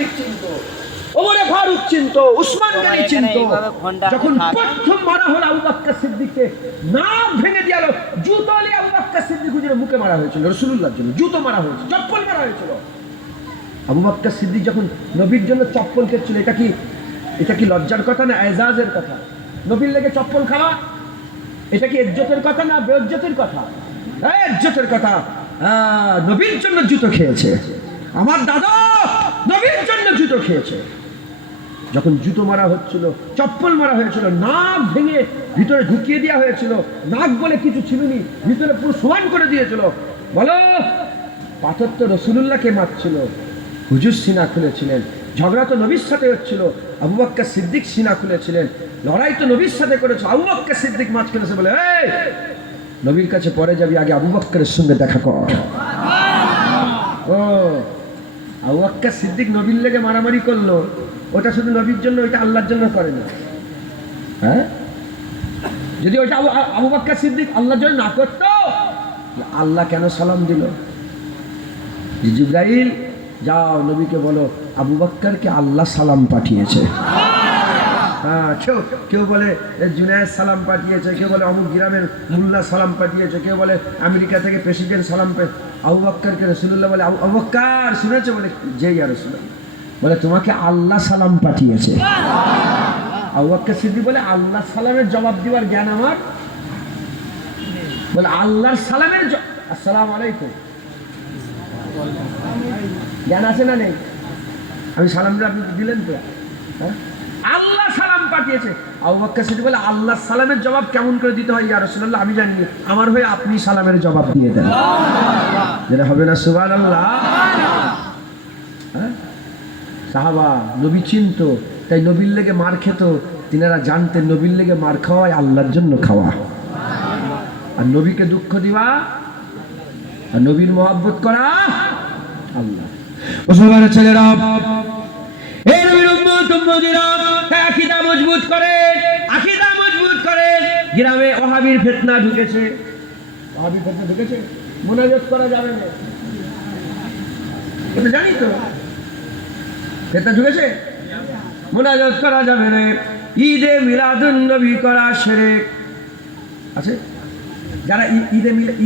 সিদ্দিক চিনত, ওমরে ফারুক চিনত, উসমান গনি চিনত। যখন প্রথম মারা হলো আবু বকর সিদ্দিককে, নাক ভেঙে দিল, জুতো দিয়ে আবু বকর সিদ্দিক হুজুরের মুখে মারা হয়েছিল, রাসূলুল্লাহর জন্য জুতো মারা হয়েছিল, চপ্পল মারা হয়েছিল। আবু বকর সিদ্দিক যখন নবীর জন্য চপ্পল কেটেছিল, এটা কি লজ্জার কথা না এজাজের কথা? নবীর লেগে চপ্পল খাওয়া এটা কি ইজ্জতের কথা না বেইজ্জতের কথা? ইজ্জতের কথা। নবীর জন্য জুতো খেয়েছে আমার দাদা, নবীর জন্য জুতো খেয়েছে। যখন জুতো মারা হচ্ছিল, চপ্পল মারা হয়েছিল, নাক ভেঙে ভিতরে ঢুকিয়ে দেওয়া হয়েছিল, নাক বলে কিছু ছিল নি, ভিতরে পুরো সমান করে দিয়েছিল। বলো, পাথর তো রাসূলুল্লাহকে মারছিল, হুজুর সিনা খুলেছিলেন। ঝগড়া তো নবীর সাথে হচ্ছিল, আবু বকর সিদ্দিক সিনা খুলেছিলেন। লড়াই তো নবীর সাথে করেছে, আবু বকর সিদ্দিক মাঝখানে এসে বলে, এই নবীর কাছে পরে যাবি, আগে আবু বকরের সঙ্গে দেখা কর। ও আবু বকর সিদ্দিক নবীর লেগে মারামারি করলো, ওটা শুধু নবীর জন্য, ওইটা আল্লাহর জন্য করে না। হ্যাঁ, যদি ওইটা আবু বকর সিদ্দিক আল্লাহর জন্য না করতো, আল্লাহ কেন সালাম দিল? জিবরাইল, যাও নবীকে বলো আবু বকরকে আল্লাহ সালাম পাঠিয়েছে। হ্যাঁ, কেউ বলে জুনায়েদ সালাম পাঠিয়েছে, কেউ বলে অমুক গ্রামের মুল্লা সালাম পাঠিয়েছে, কেউ বলে আমেরিকা থেকে প্রেসিডেন্ট সালাম আবু বকরকে রাসূলুল্লাহ বলে, আবু বকর শুনেছো? বলে যে ইয়া রাসূলুল্লাহ, বলে তোমাকে আল্লাহ সালাম পাঠিয়েছে। আবু বকর সিদ্দিক বলে, আল্লাহ সালামের জবাব দেওয়ার জ্ঞান আমার? বলে আল্লাহর সালামের আসসালামু আলাইকুম জ্ঞান আছে না নেই? আমি সালাম দিলে আপনি দিলেন তো? হ্যাঁ, আল্লাহ সালাম পাঠিয়েছে। আবু বকর সিদ্দিক বলে, আল্লাহ সালামের জবাব কেমন করে দিতে হয় ইয়া রাসূলুল্লাহ আমি জানি, আমার হয়ে আপনি সালামের জবাব দিয়ে দেন। যেটা হবে না সুবহানাল্লাহ? হ্যাঁ, সাহাবা নবী চিনত, তাই নবীর লেগে মার খেত। তিনারা জানতেন নবীর লেগে মার খাওয়ায় আল্লাহর জন্য খাওয়া, আর নবীকে দুঃখ দিবা আর নবীর মহব্বত করা আল্লাহ। মুসলমানের ছেলেরা, এই নবীর উম্মত উম্মতিরা, আকীদা মজবুত করে, আকীদা মজবুত করে। গ্রামে ওহাবীর ফিতনা ঢুকেছে, ওহাবীর ফিতনা ঢুকেছে, মুনাজাত করা যাবে না, এটা জানি তো। ফিতনা ঢুকেছে, মুনাজাত করা যাবে না। ঈদে মিলাদুন নবী করা শিরক আছে। যারা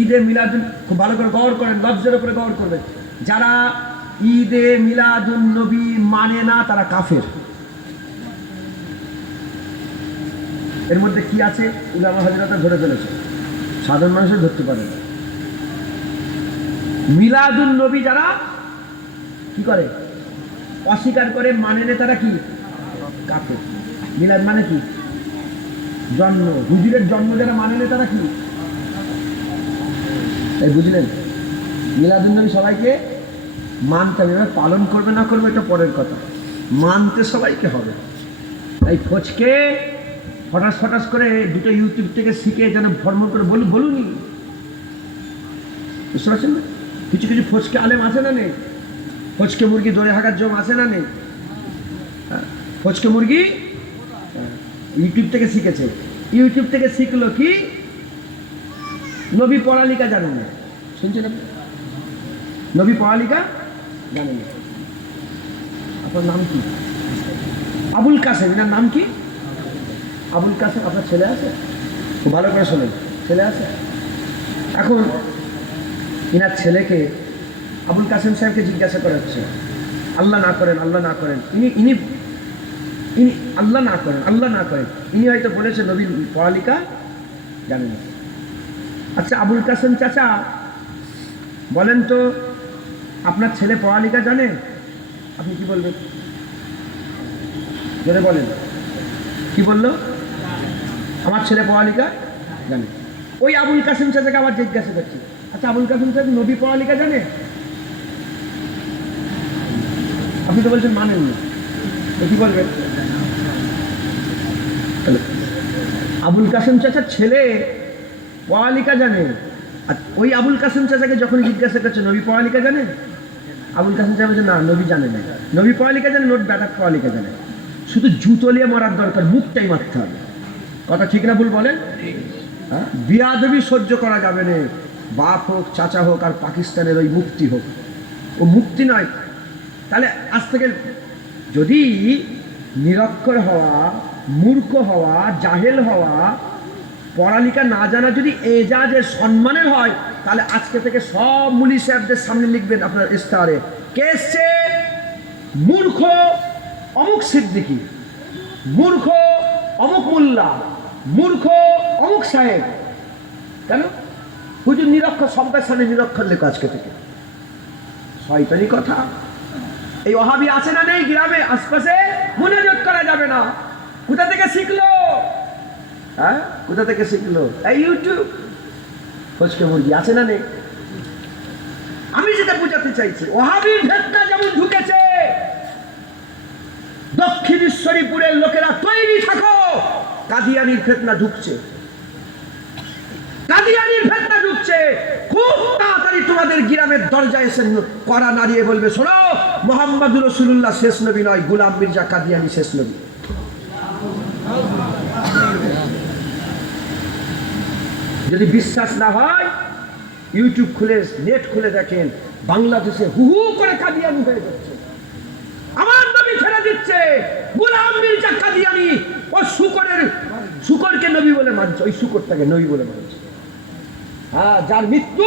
ঈদে মিলাদুন, খুব ভালো করে গৌর করেন, লজ্জার উপরে গৌর করবেন, যারা ঈদে মিলাদুন নবী মানে না তারা কাফের। এর মধ্যে কি আছে উলামা হযরতরা ধরে ফেলেছে, সাধারণ মানুষও ধরতে পারে না। মিলাদুন নবী যারা কি করে, অস্বীকার করে, মানে না, তারা কি কাফের। মিলাদ মানে কি? জন্ম, হুজুরের জন্ম যারা মানে না তারা কি? এই বুঝলেন? মিলাদুন নবী সবাইকে মানতে হবে, পালন করবে না করবে এটা পরের কথা, মানতে সবাইকে হবে। এই ফচকে ফটাস ফটাস করে দুটো ইউটিউব থেকে শিখে যেন ভরমর করে বলুনি, বুঝতে পারছেন না? কিছু কিছু ফচকে আলেম আছে না নেই? ফচকে মুরগি দৌড়ে হাঁকার জম আছে না নেই? ফচকে মুরগি ইউটিউব থেকে শিখেছে। ইউটিউব থেকে শিখলো কি? নবী পড়ালিকা জানেন না। শুনছেন আপনি? নবী পড়ালিকা জানেন না। আপনার নাম কি? আবুল কাসেম। এনার নাম কি? আবুল কাসেম। আপনার ছেলে আছে? খুব ভালো করে শোনেন, ছেলে আছে? এখন এনার ছেলেকে আবুল কাসেম সাহেবকে জিজ্ঞাসা করা হচ্ছে, আল্লাহ না করেন, আল্লাহ না করেন, ইনি আল্লাহ না করেন, আল্লাহ না করেন, ইনি হয়তো বলেছে নবীর পড়ালিকা জানেন না। আচ্ছা আবুল কাসেম চাচা বলেন তো, আপনার ছেলে পড়ালিকা জানে? আপনি কি বলবেন? জোরে বলেন, কি বললো? আমার ছেলে পড়ালিকা জানে। ওই আবুল কাসেম চাচাকে আবার জিজ্ঞাসা করছি, আচ্ছা আবুল কাসেম চাচা নবী পড়ালিকা জানে? আপনি তো বলছেন মানেন না, কি বলবেন? আবুল কাসেম চাচার ছেলে পড়ালিকা জানে, আর ওই আবুল কাসেম চাচাকে যখন জিজ্ঞাসা করছে নবী পড়ালিকা জানে, আবুল কাসেম চাচা বলছে না, নবী জানে না। নবী পড়ালিকা জানে, নোট ব্যাটার পড়ালিকা জানে। শুধু জুতো নিয়ে মারার দরকার, মুখটাই মারতে হবে। কথা ঠিক না ভুল বলেন? হ্যাঁ, বিয়াদবি সহ্য করা যাবে না। বাপ হোক, চাচা হোক, আর পাকিস্তানের ওই মুফতি হোক, ও মুফতি নয়, তাহলে আজ থেকে যদি নিরক্ষর হওয়া, মূর্খ হওয়া, জাহেল হওয়া, পড়ালেখা না জানা যদি এজাজের সম্মানের হয়, তাহলে আজকে থেকে সব মুলি সাহেবদের সামনে লিখবেন আপনার ইস্তাহারে, কে এসছে? মূর্খ অমুক সিদ্দিকী, মূর্খ অমুক মোল্লা, মূর্খ অমুক সাহেব। কেন? হুজুর নিরক্ষর, সবার সামনে নিরক্ষর লেখা আজকে থেকে। শয়তানি কথা। এই ওহাবি আছে না নেই গ্রামে আশপাশে? মুনাজাত করা যাবে না। কোথা থেকে শিখলো? হ্যাঁ, কোথা থেকে শিখলো? এই ইউটিউব। ফচকে মুরগি আছে না নেই? আমি যেটা বোঝাতে চাইছি, ওহাবির ভেতনা যেমন ঢুকেছে, দক্ষিণেশ্বরীপুরের লোকেরা তৈরি থাকো, কাদিয়ানির ফিতনা ঢুকছে। কাদিয়ানির ফিতনা ঢুকছে। খুব তাড়াতাড়ি তোমাদের গ্রামের দরজায় এসে কড়া নাড়িয়ে বলবে, শোনো, মুহাম্মদুর রাসূলুল্লাহ শেষ নবী নয়, গোলাম মির্জা কাদিয়ানি শেষ নবী। যদি বিশ্বাস না হয়, ইউটিউব খুলে, নেট খুলে দেখেন, বাংলাদেশে হু হু করে কাদিয়ানি হয়ে যাচ্ছে। আমার নবী ছেড়ে দিচ্ছে, গোলাম মির্জা কাদিয়ানি। ও শুকরকে নবী বলে মানছে, ওই শুকরটাকে নবী বলে মানছে। হ্যাঁ, যার মৃত্যু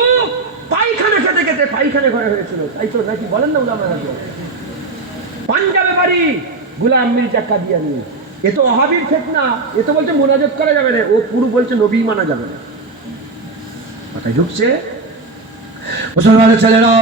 পায়খানা খেতে খেতে পায়খানা ঘরে হয়েছিল, তাই তো নাকি বলেন না উলামারা? পাঞ্জাবে বাড়ি গোলাম মির্জা কাদিয়ানি। এ তো ওহাবির ফিতনা। এ তো বলছে মুনাজাত করা যাবে না, ও পুরো বলছে নবী মানা যাবে না। মাথায় ঢুকছে? মুসলমানের ছেলেরা,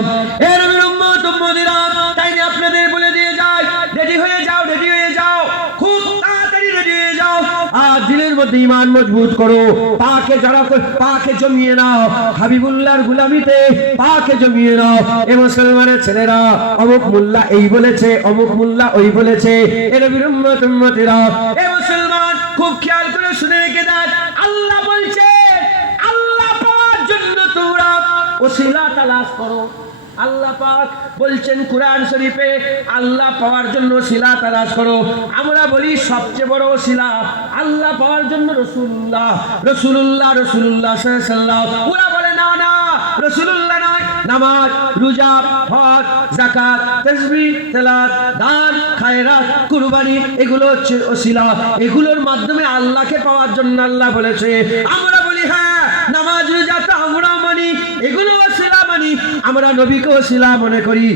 এ নবীর উম্মত উম্মতিরা, তাই না আপনাদের বলে দিয়ে যায়, রেডি হয়ে যাও, রেডি হয়ে যাও, খুব তাড়াতাড়ি রেডি হয়ে যাও। আর দিলের মধ্যে ঈমান মজবুত করো, পাকে জড়া করে, পাকে জমিয়ে নাও, হাবিবুল্লাহর গোলামিতে পাকে জমিয়ে নাও। এ মুসলমানের ছেলেরা, অমুক মোল্লা এই বলেছে, অমুক মোল্লা ওই বলেছে। এ নবীর উম্মত উম্মতিরা, এ মুসলমান খুব খেয়াল করে শুনে রেখে দেন, আল্লাহ বলছে, আল্লাহ পাওয়ার জন্য তোমরা ওসিলা তালাশ করো। আল্লাহ পাক বলছেন কুরআন শরীফে, আল্লাহ পাওয়ার জন্য ওসিলা তালাশ করো। আমরা বলি সবচেয়ে বড় ওসিলা আল্লাহ পাওয়ার জন্য রাসূলুল্লাহ, রাসূলুল্লাহ, রাসূলুল্লাহ সাল্লাল্লাহু আলাইহি ওয়াসাল্লাম। ওরা বলে না না, রাসূলুল্লাহ নয়, নামাজ, রোজা, হজ, যাকাত, তাসবিহ, তেলাওয়াত, দান, খায়রাত, কুরবানি, এগুলো হচ্ছে ওসিলা। এগুলোর মাধ্যমে আল্লাহকে পাওয়ার জন্য আল্লাহ বলেছে। আমরা বলি হ্যাঁ, নামাজ, রোজা তো আমরা মানি, এগুলো ওসিলা মানি। আমরা নবীকে ওসিলা মনে করি,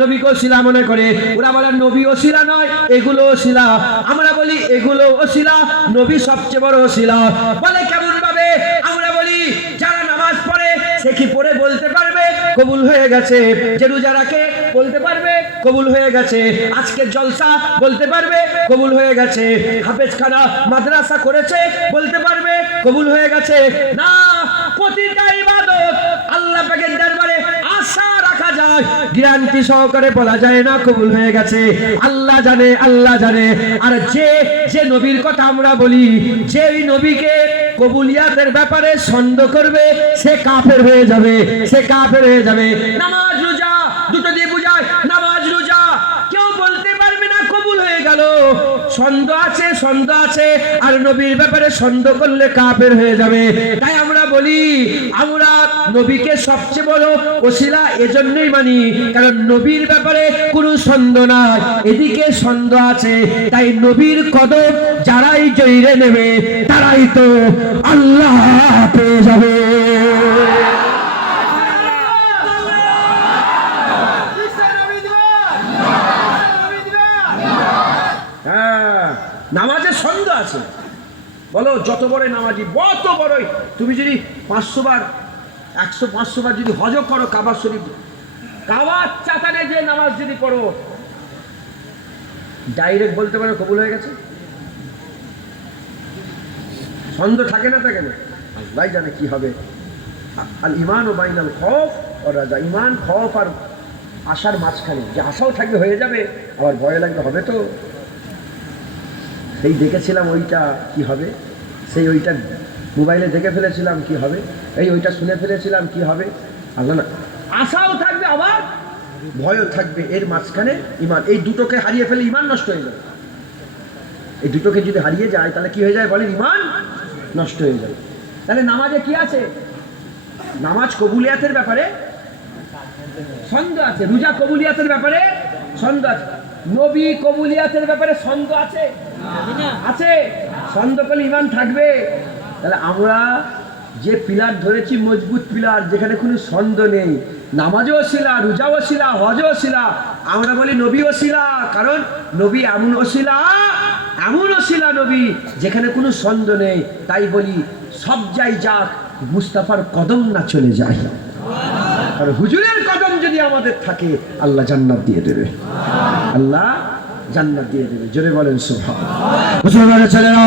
নবীকে ওসিলা মনে করে। ওরা বলে নবী ওসিলা নয়, এগুলো ওসিলা। আমরা বলি এগুলো ওসিলা, নবী সবচেয়ে বড় ওসিলা। বলে কেমন ভাবে? আমরা বলি যারা নামাজ পড়ে সে কি পড়ে বলতে পারবে কবুল হয়ে গেছে? যে রোজা রাখে বলতে পারবে কবুল হয়ে গেছে? আজকে জলসা বলতে পারবে কবুল হয়ে গেছে? হাফেজখানা মাদ্রাসা করেছে বলতে পারবে কবুল হয়ে গেছে? না, প্রতিটা ইবাদত আল্লাহ পাকের দরবারে আশা রাখা যায়, গ্যারান্টি সহকারে বলা যায় না কবুল হয়ে গেছে। আল্লাহ জানে, আল্লাহ জানে। আর যে নবীর কথা আমরা বলি, যে ওই নবীকে কবুলিয়াতের ব্যাপারে সন্দেহ করবে, সে কাফের হয়ে যাবে, সে কাফের হয়ে যাবে। নামাজ, রোজা দুটো দিয়ে বুঝায়, নামাজ, রোজা কেউ বলতে পারবে না কবুল হয়ে গেল। সন্দেহ আছে, সন্দেহ আছে। আর নবীর ব্যাপারে সন্দেহ করলে কাফের হয়ে যাবে। তাই আমরা বলি, আমরা নবীকে সবচেয়ে বড় ওসিলা এজন্যই মানি, কারণ নবীর ব্যাপারে কোনো সন্দেহ নাই, এদিকে সন্দেহ আছে। তাই নবীর কদম যারাই জড়িয়ে নেবে, তারাই তো আল্লাহ পেয়ে যাবে। নামাজের সন্দেহ আছে। বলো যত বড় নামাজি, যত বড়ই, তুমি যদি 500 বার 100-500 বার যদি হজ করো কাবা শরীফ, কাবার চাতানে যে নামাজ যদি পড়ো, ডাইরেক্ট বলতে পারো কবুল হয়ে গেছে? সন্দেহ থাকে না, থাকে না? আল্লাহ জানে কি হবে। আল ঈমান ও বাইনাল খৌফ ওয়া রাজা। ঈমান, খৌফ আর আশার মাঝখানে। যে আশাও থাকবে হয়ে যাবে, আবার ভয় লাগবে হবে তো। সেই দেখেছিলাম ওইটা কি হবে, সেই ওইটা মোবাইলে দেখে ফেলেছিলাম কি হবে, এই ওইটা শুনে ফেলেছিলাম কি হবে। আল্লাহ না, আশাও থাকবে আবার ভয়ও থাকবে, এর মাঝখানে ঈমান। এই দুটোকে হারিয়ে ফেলে ঈমান নষ্ট হয়ে যাবে। এই দুটোকে যদি হারিয়ে যায় তাহলে কি হয়ে যায় বলেন? ঈমান নষ্ট হয়ে যায়। তাহলে নামাজে কি আছে? নামাজ কবুলিয়াতের ব্যাপারে সন্দেহ আছে, রোজা কবুলিয়াতের ব্যাপারে সন্দেহ আছে। নবী কবুলিয়াতের ব্যাপারে সন্দেহ আছে? আছে। সন্দেহ করলে ঈমান থাকবে? তাহলে আমরা যে পিলার ধরেছি মজবুত পিলার, যেখানে কোনো সন্দেহ নেই, নামাজও ওসিলা, রোজা ওসিলা, হজ ওসিলা, আমরা বলি নবী ওসিলা। কারণ নবী এমন ওসিলা নবী যেখানে কোনো সন্দেহ নেই। তাই বলি সব যাই যাক, মুস্তাফার কদম না চলে যায়। আর হুজুরের কদম যদি আমাদের থাকে, আল্লাহ জান্নাত দিয়ে দেবে, আল্লাহ জান্নাত দিয়ে দেবে। জোরে বলেন সুবহানাল্লাহ। মুসলমানের ছেলেরা,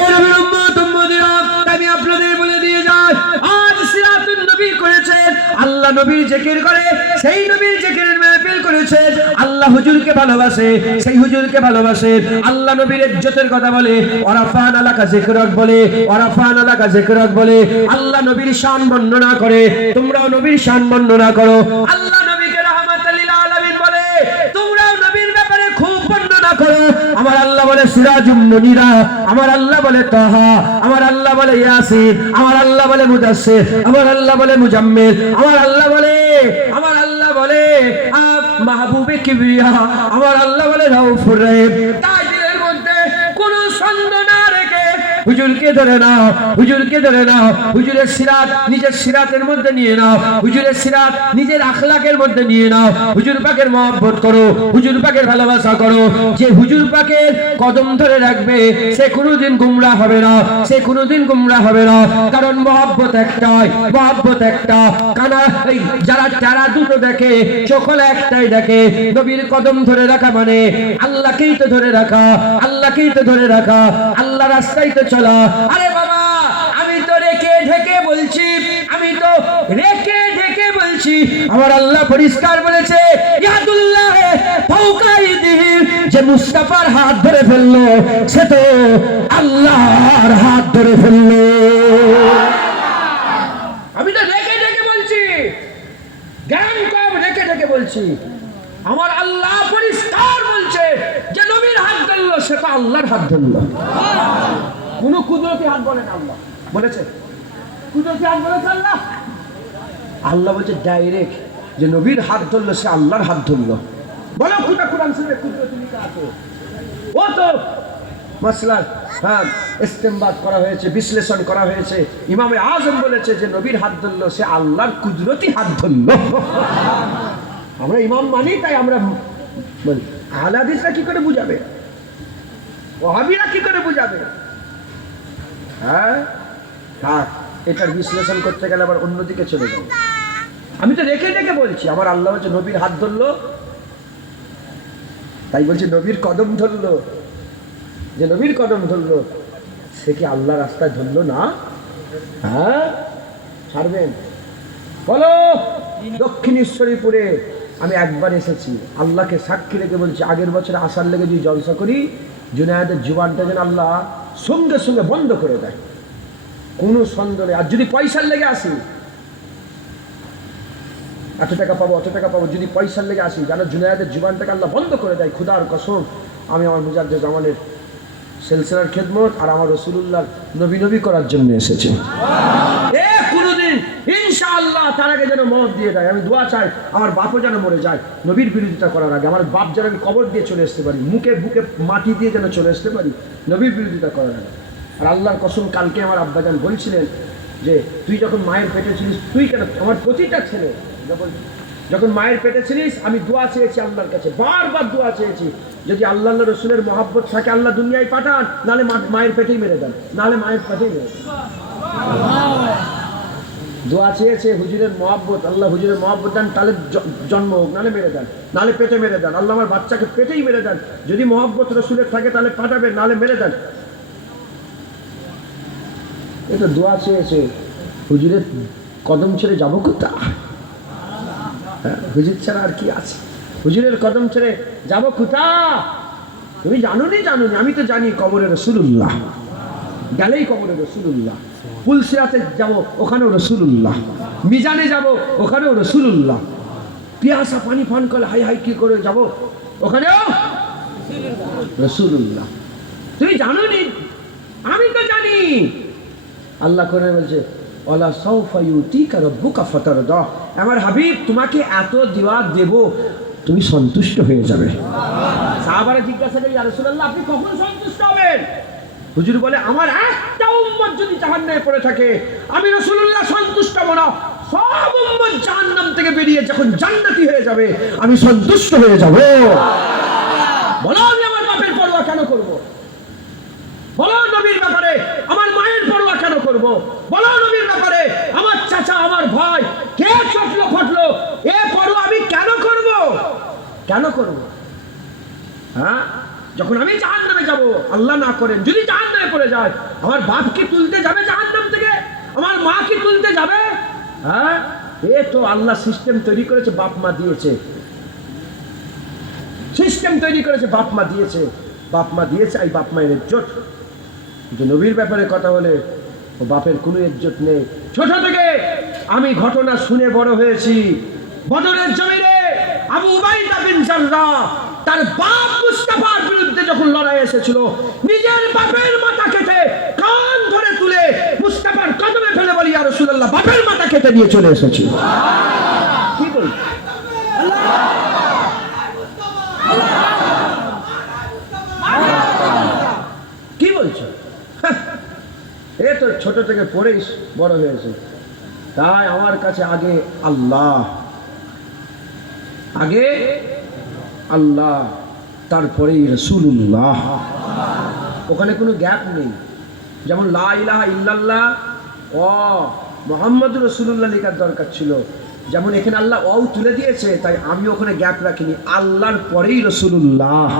এই নবীর উম্মত উম্মতিরা, আমি আপনাদের বলে দিয়ে যাই, আজ সিরাতুন নবী করেছে, আল্লাহ নবীর জিকির করে, সেই নবীর জিকিরের মাহফিল করেছে। আল্লাহ হুজুরকে ভালোবাসে, সেই হুজুরকে ভালোবাসে। আল্লাহ নবীর ইজ্জতের কথা বলে, ওয়ারাফানা লাকা যিকরাক বলে, ওয়ারাফানা লাকা যিকরাক বলে। আল্লাহ নবীর শান বর্ণনা করে, তোমরাও নবীর শান বর্ণনা করো। আল্লাহ নবীকে রাহমাতাল লিল আলামিন বলে, তোমরাও নবীর ব্যাপারে খুব বর্ণনা করো। আমার আল্লাহ বলে সিরাজুম মুনিরা, আমার আল্লাহ বলে তাহা, আমার আল্লাহ বলে ইয়াসিন, আমার আল্লাহ বলে মুদাসসির, আমার আল্লাহ বলে মুজাম্মিল, আমার আল্লাহ বলে মাহবুবে কিবরিয়া, আমার আল্লাহ বলে রাউফুর রহিম। তাই দিলের মধ্যে কোনো সন্দেহ না রেখে হুজুরকে ধরে নাও, হুজুরকে ধরে নাও। হুজুরের সিরাত নিজের সিরাতের মধ্যে নিয়ে নাও, হুজুরের সিরাত নিজের আখলাকের মধ্যে নিয়ে নাও। হুজুর পাকের মহব্বত করো, হুজুর পাকের ভালোবাসা করো। যে হুজুর পাকের কদম ধরে রাখবে, সে কোনোদিন গুমরাহ হবে না, সে কোনোদিন গুমরাহ হবে না। কারণ মহব্বত একটাই, মহব্বত একটা। কানা যারা তারা দুটো দেখে, চোখল একটাই দেখে। নবীর কদম ধরে রাখা মানে আল্লাহকেই তো ধরে রাখা, আল্লাহকেই তো ধরে রাখা, আল্লাহ রাস্তায় তো চলা। আরে বাবা, আমি তো রেখে ঢেকে বলছি, আমি তো রেখে ঢেকে বলছি। আমার আল্লাহ পরিষ্কার বলেছে, ইয়াদুল্লাহ ফাওকা ইয়াদিহি, যে মুস্তাফার হাত ধরে ফেললো, সে তো আল্লাহর হাত ধরে ফেললো। আমি তো রেখে ঢেকে বলছি, জ্ঞান কম, রেখে ঢেকে বলছি। আমার আল্লাহ পরিষ্কার বলছে, যে নবীর হাত ধরলো, সে তো আল্লাহর হাত ধরলো। কোন কুদরতি হাত বলেন আল্লাহ বলেছে? কুদরতি হাত বলেছে আল্লাহ? আল্লাহ বলছে ডাইরেক্ট, যে নবীর হাত ধরলো, সে আল্লাহর হাত ধরলো। বলো কোনটা কোরআন শরীফে কুদরতি লেখা আছে? ও তো মাসলার ইস্তেমবাদ করা হয়েছে, বিশ্লেষণ করা হয়েছে। ইমামে আজম বলেছে, যে নবীর হাত ধরলো, সে আল্লাহর কুদরতি হাত ধরলো। আমরা ইমাম মানি, তাই আমরা বলি। আহলে হাদিসরা কি করে বুঝাবে? ওয়াহাবিরা কি করে বুঝাবে? হ্যাঁ, থাক, এটার বিশ্লেষণ করতে গেলে আবার অন্যদিকে চলে যাবে। আমি তো রেখে রেখে বলছি, আমার আল্লাহ হচ্ছে নবীর হাত ধরলো, তাই বলছি নবীর কদম ধরলো। যে নবীর কদম ধরলো, সে কি আল্লাহ রাস্তায় ধরলো না? হ্যাঁ, ছাড়বেন? বলো। দক্ষিণেশ্বরীপুরে আমি একবার এসেছি, আল্লাহকে সাক্ষী রেখে বলছি, আগের বছর আসার লেগে যদি জলসা করি, জুনায়েদের জুবানটা যেন আল্লাহ সঙ্গে সঙ্গে বন্ধ করে দেয়, কোনো সন্দেহ নেই। আর যদি পয়সার লেগে আসি, এত টাকা পাবো, অত টাকা পাবো, যদি পয়সার লেগে আসি, যেন জুনায়েদের জুবানটাকে আল্লাহ বন্ধ করে দেয়। খুদার কসম, আমি আমার মুজাদ্দেদ জামানের সিলসিলার খেদমত আর আমার রাসূলুল্লাহর নবী নবী করার জন্য এসেছে। কোনোদিন ইনশাআল্লাহ তার আগে যেন মত দিয়ে দেয়। আমি দোয়া চাই, আমার বাপও যেন মরে যায় নবীর বিরোধিতা করার আগে। আমার বাপ যেন আমি কবর দিয়ে চলে আসতে পারি, মুখে বুকে মাটি দিয়ে যেন চলে আসতে পারি নবীর বিরোধিতা করার আগে। আর আল্লাহর কসম, কালকে আমার আব্বাজান বলছিলেন, যে তুই যখন মায়ের পেটে ছিলিস, তুই কেন, আমার প্রতিটা ছেলে যখন মায়ের পেটে ছিলিস, আমি দোয়া চেয়েছি আল্লাহর কাছে, বারবার দোয়া চেয়েছি, যদি আল্লাহ রসুলের মহাব্বত থাকে, আল্লাহ দুনিয়ায় পাঠান, নাহলে মায়ের পেটেই মেরে দেন, নাহলে মায়ের পেটেই মেরে দেন। দোয়া চেয়েছে হুজুরের মহাব্বত, আল্লাহ হুজুরের মহাব্বত দেন, তাহলে জন্ম হোক, নাহলে মেরে দেন, নাহলে পেটে মেরে দেন। আল্লাহ আমার বাচ্চাকে পেটেই মেরে দেন, যদি মহাব্বত রসুলের থাকে তাহলে পাঠাবেন, নাহলে মেরে দেন। এটা দোয়া চেয়েছে। হুজুরের কদম ছেড়ে যাবো কোথায়? হুজুর ছাড়া আর কি আছে? হুজুরের কদম ছেড়ে যাবো কোথায়? তুমি জানুনি, আমি তো জানি কবরে রাসূলুল্লাহ, গেলেই কবরে রাসূলুল্লাহ। পুলসিরাতে যাব, ওখানেও রাসূলুল্লাহ। মিজানে যাব, ওখানেও রাসূলুল্লাহ। পিয়াসা পানি পান করলে হাই হাই কি করে যাব, ওখানেও রাসূলুল্লাহ। তুমি জানুনি, আমি তো জানি। আল্লাহ করে বলছে, ওয়ালা সাউফা ইউতিকা রাব্বুকা ফাতারদা, আমার হাবিব তোমাকে এত দেওয়া দেব, তুমি সন্তুষ্ট হয়ে যাবে। সাহাবারা জিজ্ঞাসা করে, ইয়া রাসূলুল্লাহ, আপনি কখন সন্তুষ্ট হবেন? হুজুর বলে, আমার একটা উম্মত যদি জাহান্নামে পড়ে থাকে, আমি রাসূলুল্লাহ সন্তুষ্ট হব না। সব উম্মত জাহান্নাম থেকে বেরিয়ে যখন জান্নাতি হয়ে যাবে, আমি সন্তুষ্ট হয়ে যাব। বলো, আমি আমার বাপের পরোয়া কেন করব? বলো, নবীর ব্যাপারে আমার মায়ের পরোয়া কেন করব? বলো, নবীর ব্যাপারে আমার চাচা, আমার ভাই কে চটলো ফটলো, এ পরোয়া আমি কেন করব? কেন করব? হ্যাঁ, যখন আমি জাহান্নামে যাব, আল্লাহ না করেন যদি জাহান্নামে পড়ে যায়, আমার বাপ কি তুলতে যাবে জাহান্নাম থেকে? আমার মা কি তুলতে যাবে? হ্যাঁ, এ তো আল্লাহ সিস্টেম তৈরি করেছে, বাপ মা দিয়েছে। সিস্টেম তৈরি করেছে, বাপ মা দিয়েছে। বাপ মা দিয়েছে, এই বাপ মায়ের ইজ্জত। কিন্তু নবীর ব্যাপারে কথা বলে, ও বাপের কোনো ইজ্জত নেই। ছোট থেকে আমি ঘটনা শুনে বড় হয়েছি। বদরের জমিনে আবু উবাইদা বিন জাররাহ তার বাপ মুস্তাফার বিরুদ্ধে যখন লড়াই এসেছিল, নিজের বাপের মাথা কেটে কান ধরে তুলে মুস্তাফার কদমে ফেলে বলি, ইয়া রাসূলুল্লাহ, বাপের মাথা কেটে নিয়ে চলে এসেছি। কি বল? কি বলছো? এ তো ছোট থেকে পড়েই বড় হয়েছে। তাই আমার কাছে আগে আল্লাহ, আগে আল্লাহ, তারপরেই রাসূলুল্লাহ। ওখানে কোনো গ্যাপ নেই। যেমন লা ইলাহা ইল্লাল্লাহ ও মুহাম্মাদুর রাসূলুল্লাহ লেখার দরকার ছিল, যেমন এখানে আল্লাহ ও তুলে দিয়েছে, তাই আমি ওখানে গ্যাপ রাখিনি। আল্লাহর পরেই রাসূলুল্লাহ,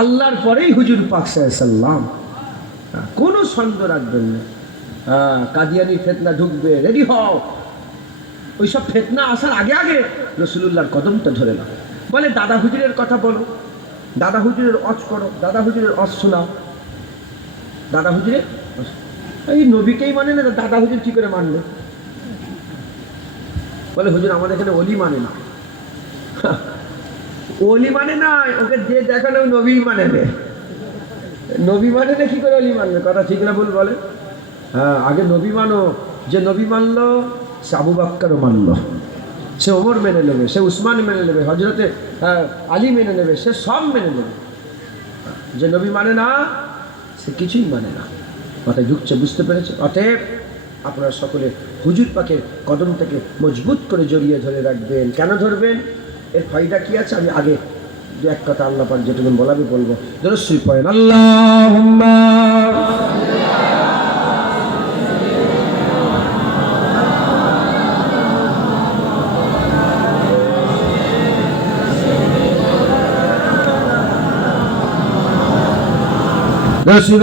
আল্লাহর পরেই হুজুর পাক সাল্লাল্লাহু আলাইহি সাল্লাম। কোনো সন্দেহ রাখবেন না। কাদিয়ানি ফিতনা ঢুকবে, রেডি হও। ওইসব ফিতনা আসার আগে আগে রাসূলুল্লাহর কদমটা ধরে নাও। বলে, দাদা হুজুরের কথা বলো, দাদা হুজুরের অজ করো, দাদা হুজুরের অজ শোনাও। দাদা হুজুরের এই নবীকেই মানে না, দাদা হুজুর কি করে মানবে? বলে, হুজুর আমাদের এখানে অলি মানে না। অলি মানে না, ওকে যে দেখালে নবী মানে নে। নবী মানে না, কি করে অলি মানবে? কথা ঠিক না ভুল বলে? হ্যাঁ, আগে নবী মানো। যে নবী মানলো সে আবু বকরও মানলো, সে ওমর মেনে নেবে, সে উসমান মেনে নেবে, হযরতে আলী মেনে নেবে, সে সব মেনে নেবে। যে নবী মানে না, সে কিছুই মানে না। মাথায় ঢুকছে, বুঝতে পেরেছে? অতএব আপনারা সকলে হুজুর পাকের কদম থেকে মজবুত করে জড়িয়ে ধরে রাখবেন। কেন ধরবেন? এর ফায়দা কি আছে? আমি আগে দু এক কথা আল্লাহ পাক যেটুকু বলাবে বলবো। দরুদ পড়েন, আল্লাহুম্মা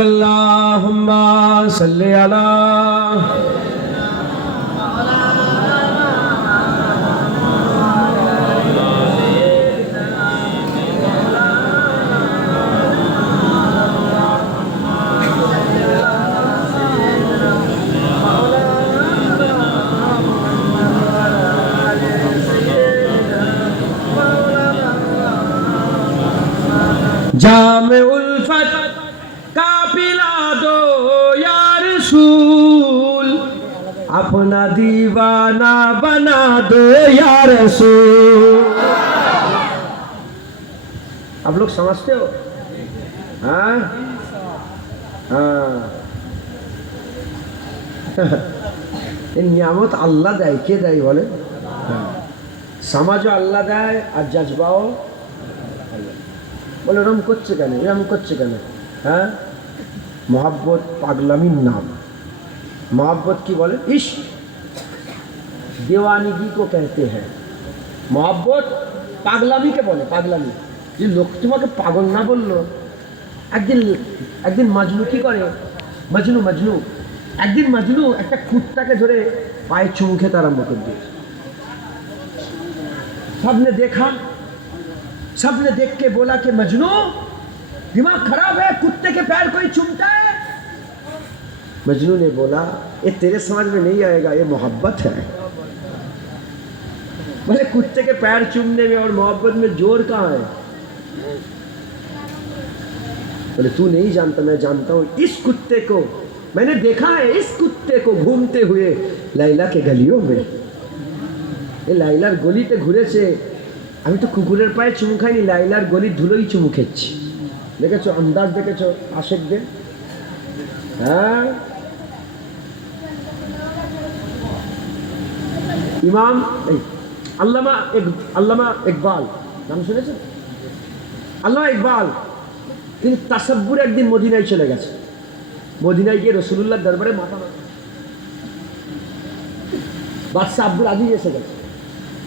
আল্লাহুম্মা সাল্লি আলা जामे उल्फत का पिला दो या रसूल, अपना दीवाना बना दो या रसूल। आप लोग समझते हो? हाँ हाँ। नियामत अल्लाह देय, के देय बोले? समाजो अल्लाह देय और जज्बाओ বলে, এরম করছে কেন, এরম করছে কেন? হ্যাঁ, মোহাব্বত পাগলামির নাম। मोहब्बत की बोले इश्क, दीवानगी को कहते हैं। मोहब्बत पागलामी के बोले, पागलामी। যে লোক তোমাকে পাগল না বললো, একদিন মাজনু কি করে, মজনু একদিন মজনু একটা কুত্তাকে ধরে পায়ে চুমু খেতে আরম্ভ করে দিয়েছে। सबने देखा, सबने देख के बोला कि मजनू दिमाग खराब है, कुत्ते के पैर कोई चूमता है? मजनू ने बोला, ये तेरे समझ में नहीं आएगा, ये मोहब्बत है। बोले, कुत्ते के पैर चूमने में और मोहब्बत में जोर कहाँ है? बोले, तू नहीं जानता, मैं जानता हूँ। इस कुत्ते को मैंने देखा है, इस कुत्ते को घूमते हुए लैला के गलियों में। ये लैलार गलिते घुरे से আমি তো কুকুরের পায়ে চুমু খাইনি, লাইলার গলির ধুলোই চুমু খেচ্ছি। দেখেছো আন্দাজ, দেখেছো আশেকদের? হ্যাঁ, ইমাম আল্লামা ইকবাল নাম শুনেছেন? আল্লামা ইকবাল তিনি তাসাব্বুরে একদিন মদিনায় চলে গেছে। মদিনায় গিয়ে রসুলুল্লাহর দরবারে মাথা মাথা বাদশাহ আব্দুল আজিজ এসে গেছে।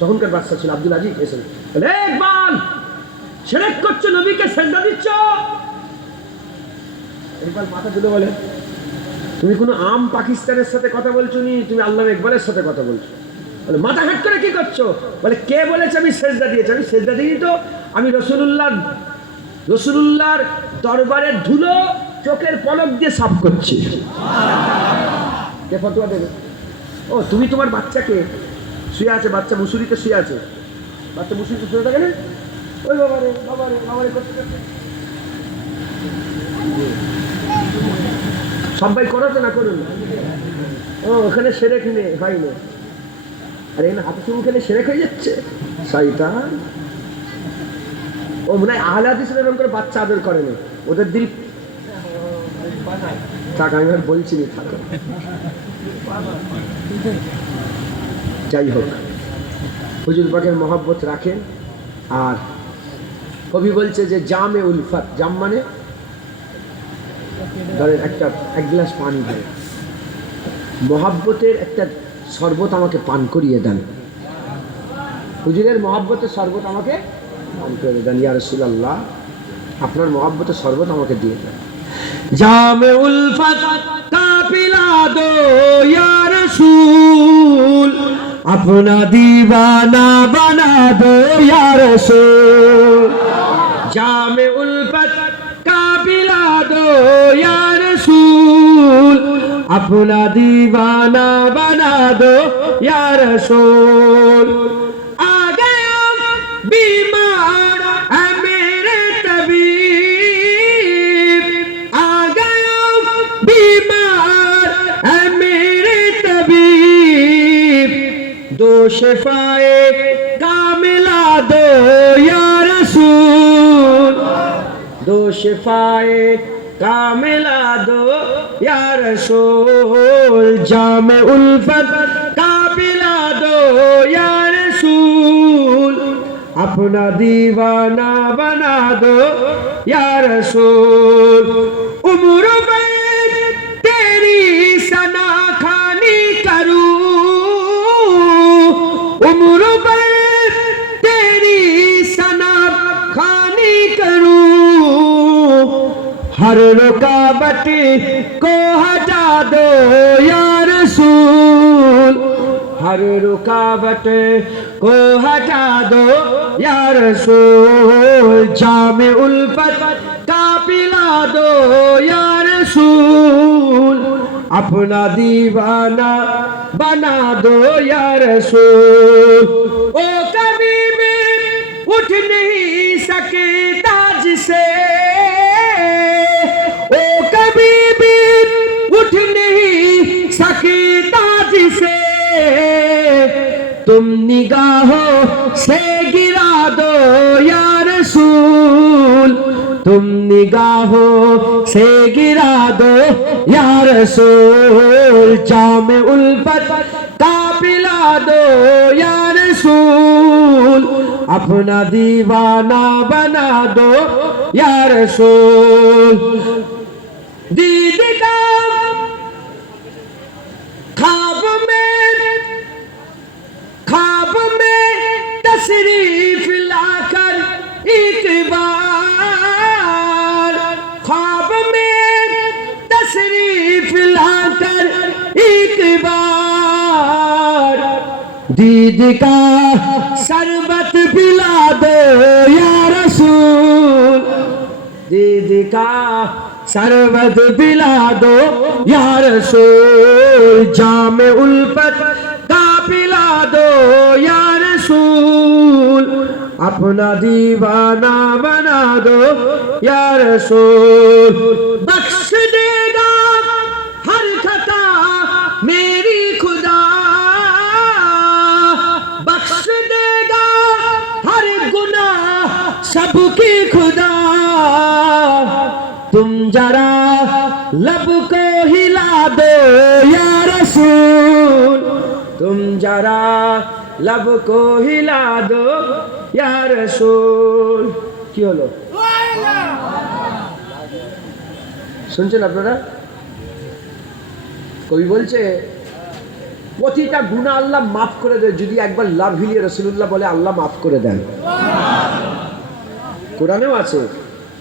তখনকার বাদশাহ ছিল আব্দুল আজিজ, এসে বলে ইকবাল শিরক করছো, নবীকে সেজদা দিচ্ছ। ইকবাল মাথা তুলে বলে তুমি কোনো আম পাকিস্তানের সাথে কথা বলছো নি, তুমি আল্লামা ইকবালের সাথে কথা বলছো। বলে মাথা হাট করে কি করছো? বলে কে বলেছে আমি সেজদা দিয়েছি? আমি সেজদা দিই তো, আমি রসুলুল্লাহর দরবারের ধুলো চোখের পলক দিয়ে সাফ করছি। কে ফতোয়া দেবে? ও তুমি তোমার বাচ্চাকে শুয়ে আছে, বাচ্চা মুসুরিতে শুয়ে আছে, বাচ্চা মুসুরিতে শুয়ে থাকে না, ওই বাবারে বাবারে বাবারে করতে করতে সবাই করো তো, না করুন? ও ওখানে সেরেক নেই, হয়নি। আরে না, হাতে চুমু খেলে সেরেক হয়ে যাচ্ছে শয়তান। ও মনে হয় আহলে হাদিস এরকম করে বাচ্চা আদর করে না, ওদের দিল থাক, আমি আর বলছি না, থাকো। যাই হোক, হুজুর পাকের মহব্বত রাখেন। আর কবি বলছে যে জামে উলফাত, জাম মানে ধরেন এক গ্লাস পানি ধরে, মহব্বতের একটা শরবত আমাকে পান করিয়ে দেন, হুজুরের মহব্বতের শরবত আমাকে পান করে দেন ইয়া রাসূলুল্লাহ, আপনার মহব্বতের শরবত আমাকে দিয়ে দেন। জামে উলফাত কা পিলা দো ইয়া রাসূল, अपना दीवाना बना दो या रसूल, जामे उल्फत का पिला दो या रसूल, अपना दीवाना बना दो या रसूल। आ गया बीमार है मेरे तबीब, आ गया बीमार है मेरे तबीब, दो शिफाए कामिला दो या रसूल, दो शिफाए कामिला दो या रसूल, जामे उल्फत का पिला दो या रसूल, अपना दीवाना बना दो या रसूल। उम्र में तेरी सना खानी करूं, उम्र पर तेरी सना खानी करूं, हर रुकावट को हटा दो या रसूल, हर रुकावट को हटा दो या रसूल, जामे उल्फत का पिला दो या रसूल, अपना दीवाना बना दो या रसूल। ओ कभी भी उठ नहीं सके ताज से, ओ कभी भी उठ नहीं सके ताज से, तुम निगाहों से गिरा दो या रसूल, तुम निगाहों से गिरा दो या रसूल, जामे उल्फत का पिला दो या रसूल, अपना दीवाना बना दो या रसूल। दीद का ख्वाब में तशरीफ लाकर एक बार, ख्वाब में तशरीफ लाकर एक बार, दीद का शरबत पिला दो या रसूल, दीद का शरबत पिला दो या रसूल, जामे उल्फत का पिला दो या रसूल, अपना दीवाना बना दो या रसूल। बख्श देगा हर खता मेरी खुदा, बख्श देगा हर तुम जरा लब को हिला दो या रसूल, तुम जरा लब को हिला दो या रसूल। কি হলো শুনছেন আপনারা? কবি বলছে প্রতিটা গুনাহ আল্লাহ মাফ করে দেয় যদি একবার লাভ হিলিয়ে রাসূলুল্লাহ বলে আল্লাহ মাফ করে দেন। কোরআনেও আছে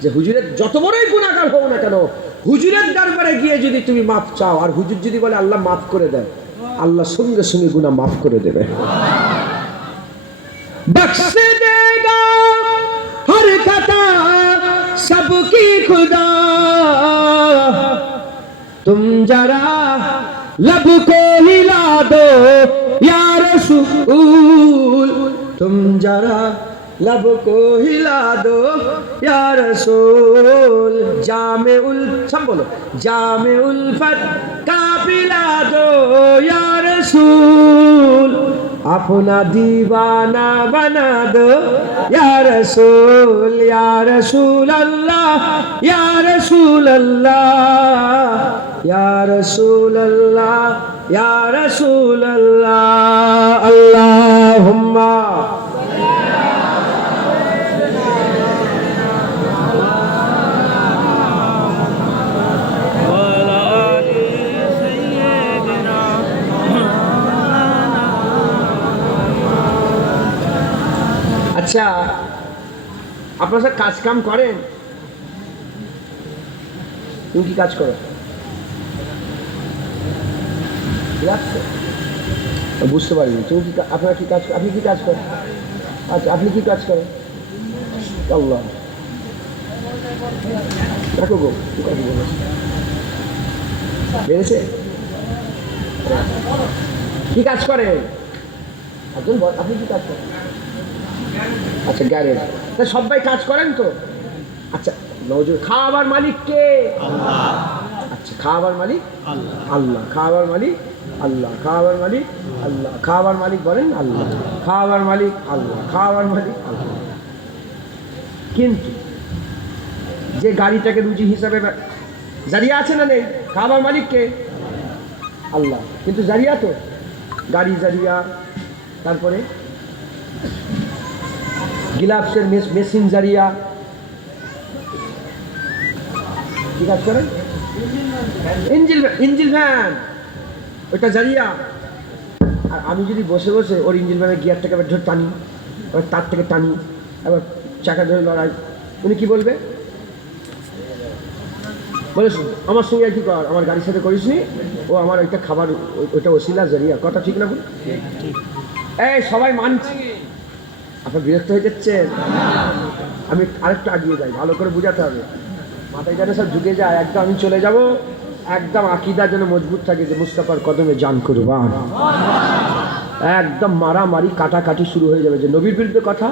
যে হুজুরের যত বড়ই গুনাহগার হও না কেন, হুজুরের দরবারে গিয়ে যদি তুমি মাফ চাও আর হুজুর যদি বলে আল্লাহ মাফ করে দেন, আল্লাহ সঙ্গে সঙ্গে গুনাহ মাফ করে দেবে। বখশ দেগা হর খতা सबकी खुदा, तुम जरा लब को हिला दो या रसूल, तुम जरा लब को हिला दो या रसूल। जामे उल सब बोलो, जामे उल्फत का पिला दो या रसूल, अपना दीवाना बना दो या रसूल, या रसूल अल्लाह, या रसूल अल्लाह, या रसूल अल्लाह, या रसूल अल्लाह। अल्लाहुम्मा আচ্ছা, আপনারা সব কাজ কাম করেন? তুমি কি কাজ করো? বুঝতে পারিনি। তুমি কি আপনারা কি কাজ, আপনি কি কাজ করেন? আচ্ছা, আপনি কি কাজ করেন? আল্লাহ দেখো গো, কি কথা বলো বেড়েছে? কি কাজ করেন? একজন আপনি কি কাজ করেন? আচ্ছা, গ্যারেজ। তা সবাই কাজ করেন তো? আচ্ছা, নজর খাওয়াবার মালিক কে? আল্লাহ। আচ্ছা, খাওয়াবার মালিক আল্লাহ, খাওয়াবার মালিক আল্লাহ, খাওয়াবার মালিক আল্লাহ, খাওয়াবার মালিক বলেন আল্লাহ, খাওয়াবার মালিক আল্লাহ, খাওয়াবার মালিক আল্লাহ। কিন্তু যে গাড়িটাকে রুজি হিসাবে জারিয়া আছে না নেই? খাওয়াবার মালিক কে? আল্লাহ। কিন্তু জারিয়া তো গাড়ি জারিয়া, তারপরে গিলাফসের মেশিন জারিয়া। কি কাজ করেন? ইঞ্জিল ভ্যান, ওটা জারিয়া। আর আমি যদি বসে বসে ওর ইঞ্জিল ভ্যানের গিয়ারটাকে আবার ধরে টানি, আবার তার থেকে টানি, আবার চাকা ধরে লড়াই, উনি কি বলবে? বলে আমার সঙ্গে আর কি কর, আমার গাড়ির সাথে করিস নি, ও আমার ওইটা খাবার, ওইটা ওসিলা জারিয়া। কথা ঠিক না বল? এই সবাই মানছি। আপনার বিরক্ত হয়ে যাচ্ছেন? আমি আরেকটু আগিয়ে যাই, ভালো করে বোঝাতে হবে, মাথায় যেন সব ঢুকে যায়। একদম আমি চলে যাব, একদম আকিদা যেন মজবুত থাকে যে মুস্তাফার কদমে জান কুরবান। একদম মারামারি কাটাকাটি শুরু হয়ে যাবে যে নবীর বিরুদ্ধে কথা,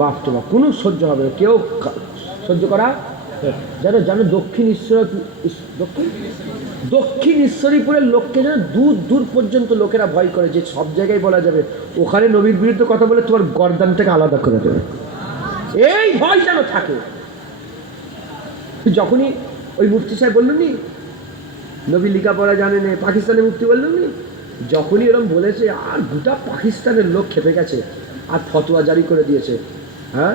বাপ তো বাপ, কোনো সহ্য হবে না, কেউ সহ্য করা যেন যেন দক্ষিণ ঈশ্বরীপুরের লোককে যেন দূর দূর পর্যন্ত লোকেরা ভয় করে, যে সব জায়গায় বলা যাবে ওখানে নবীর বিরুদ্ধে কথা বলে তোমার গর্দানটাকে আলাদা করে দেবে, এই ভয় যেন থাকে। যখনই ওই মুফতি সাহেব বললেন নি নবী লেখাপড়া জানেন, পাকিস্তানের মুফতি বললেন নি, যখনই এরকম বলেছে আর গোটা পাকিস্তানের লোক খেপে গেছে আর ফতোয়া জারি করে দিয়েছে, হ্যাঁ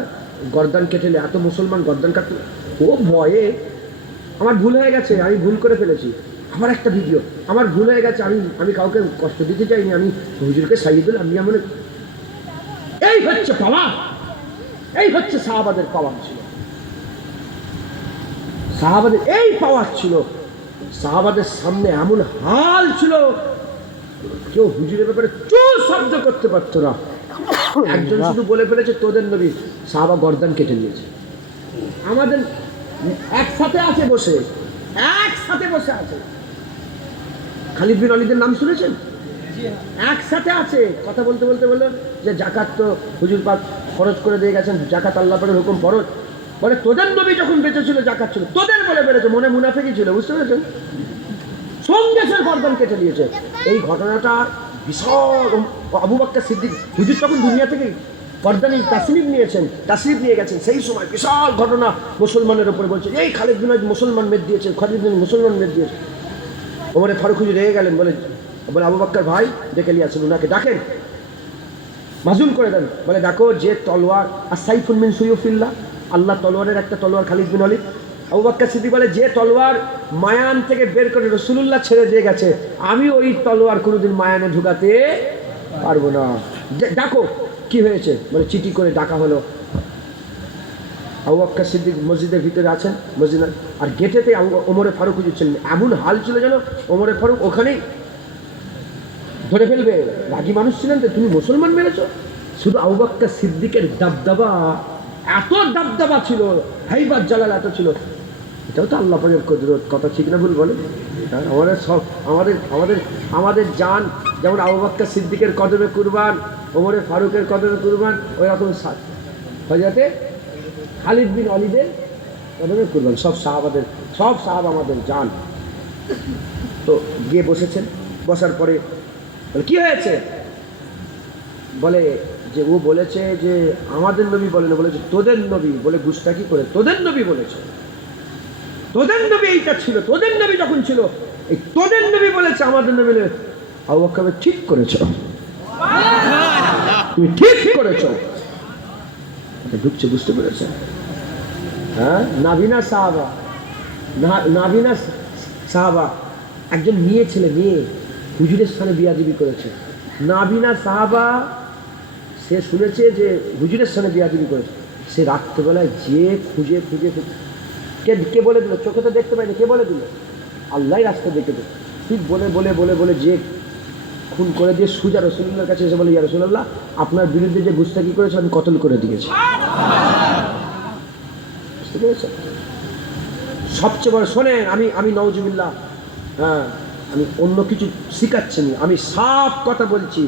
গর্দান কেটেলে, এত মুসলমান গর্দান কাটতে, ও ভয়ে আমার ভুল হয়ে গেছে, আমি ভুল করে ফেলেছি, আমার একটা ভিডিও, আমার ভুল হয়ে গেছে, আমি কাউকে কষ্ট দিতে চাইনি, আমি হুজুরকে সাইয়ে দিলাম, আমি এমন। এই হচ্ছে পাওয়ার, এই হচ্ছে সাহাবাদের পাওয়ার ছিল, সাহাবাদের এই পাওয়ার ছিল। সাহাবাদের সামনে এমন হাল ছিল, কেউ হুজুরের ব্যাপারে চুল শব্দ করতে পারতো না। একজন শুধু বলে ফেলেছে তোদের নবী, সাহাবা গর্দান কেটে নিয়েছে। আমাদের একসাথে আছে, বসে একসাথে বসে আছে। খালিদ বিন ওয়ালিদের নাম শুনেছেন? একসাথে আছে, কথা বলতে বলতে বললো যে জাকাত তো হুজুর পাক ফরজ করে দিয়ে গেছেন, জাকাত আল্লাহ পাকের হুকুম ফরজ। বলে তোদের নবী যখন বেঁচে ছিল জাকাত ছিল, তোদের বলে বেড়েছে, মনে মুনাফিকই ছিল, বুঝতে পেরেছেন? সঙ্গে সে গর্দান কেটে দিয়েছে। এই ঘটনাটা বিশাল। আবু বকর সিদ্দিক হুজুর তখন দুনিয়া থেকে পর্দা নিয়ে তাসরিফ নিয়েছেন, তাসরিফ নিয়ে গেছেন। সেই সময় বিশাল ঘটনা মুসলমানের উপরে বলছে, এই খালিদ বিন ওয়ালিদ মুসলমান মেদ দিয়েছে, খালিদ বিন মুসলমান মেদ দিয়েছে। ওমরে ফারুক হুজুর রেগে গেলেন, বলে আবু বকর ভাই ডেকে নিয়ে আসেন, ওনাকে ডাকেন, মাজুল করে দেন। বলে ডাকো যে তলোয়ার আর সাইফুল মিন সুয়ুফিল্লাহ, আল্লাহ তলোয়ারের একটা তলোয়ার খালিদ বিন ওয়ালিদ। আবু বকর সিদ্দিক বলে যে তলোয়ার মায়ান থেকে বের করে রাসূলুল্লাহ ছেড়ে দিয়ে গেছে, আমি ওই তলোয়ার কোনোদিন মায়ানে ঢুকাতে পারবো না, ডাকো। কি হয়েছে? বলে চিঠি করে ডাকা হলো। আবু বকর সিদ্দিক মসজিদের ভিতরে আছেন, মসজিদ আর গেটেতে ওমরে ফারুক হুজুর ছিলেন। এমন হাল ছিল যেন ওমরে ফারুক ওখানেই ধরে ফেলবে। রাগী মানুষ ছিলেন তো, তুমি মুসলমান মেরেছ। শুধু আবু বকর সিদ্দিকের দাবদাবা, এত দাবদাবা ছিল, হাইবাত জালাল এত ছিল। এটাও তো আল্লাহ পাকের কুদরত, কথা ঠিক না ভুল বলে? আমাদের সব আমাদের জান যেমন আবু বকর সিদ্দিকের কদমে কুরবান, ওমরে ফারুকের কদমে কুরবান, ওই রকম হজরতে খালিদ বিন ওয়ালিদের কদমে কুরবান। সব সাহাবা আমাদের জান। তো গিয়ে বসেছেন, বসার পরে বলে কি হয়েছে? বলে যে ও বলেছে যে আমাদের নবী বলে না, বলেছে তোদের নবী। বলে গুস্তাখি করে তোদের নবী বলেছে, তোদের নবী এইটা ছিল, তোদের নবী যখন ছিল এই তোদের নবী বলেছে, আমাদের নবী। আবু বকর ঠিক করেছো, তুমি ঠিক করেছো। ঢুকছে, বুঝতে পেরেছে? হ্যাঁ, নাবিনা সাহাবা একজন মেয়ে ছেলে, মেয়ে হুজুরের সামনে বিয়াদবি করেছে। নাবিনা সাহাবা সে শুনেছে যে হুজুরের সামনে বিয়াদবি করেছে। সে রাত্রেবেলায় যে খুঁজে কে বলে দিল? চোখে তো দেখতে পাইনি, কে বলে দিল? আল্লাহ রাস্তা দেখে দিল। ঠিক বলে যে খুন করে দিয়ে সুজা রাসূলুল্লাহর কাছে এসে বলে, ইয়া রাসূলুল্লাহ, আপনার বিরুদ্ধে যে গুস্তাখি করেছে আমি কতল করে দিয়েছি। বুঝতে পেরেছেন? সবচেয়ে বড় শোনেন, আমি নাউজুবিল্লাহ, হ্যাঁ, আমি অন্য কিছু শিখাচ্ছি না, আমি সাফ কথা বলছি।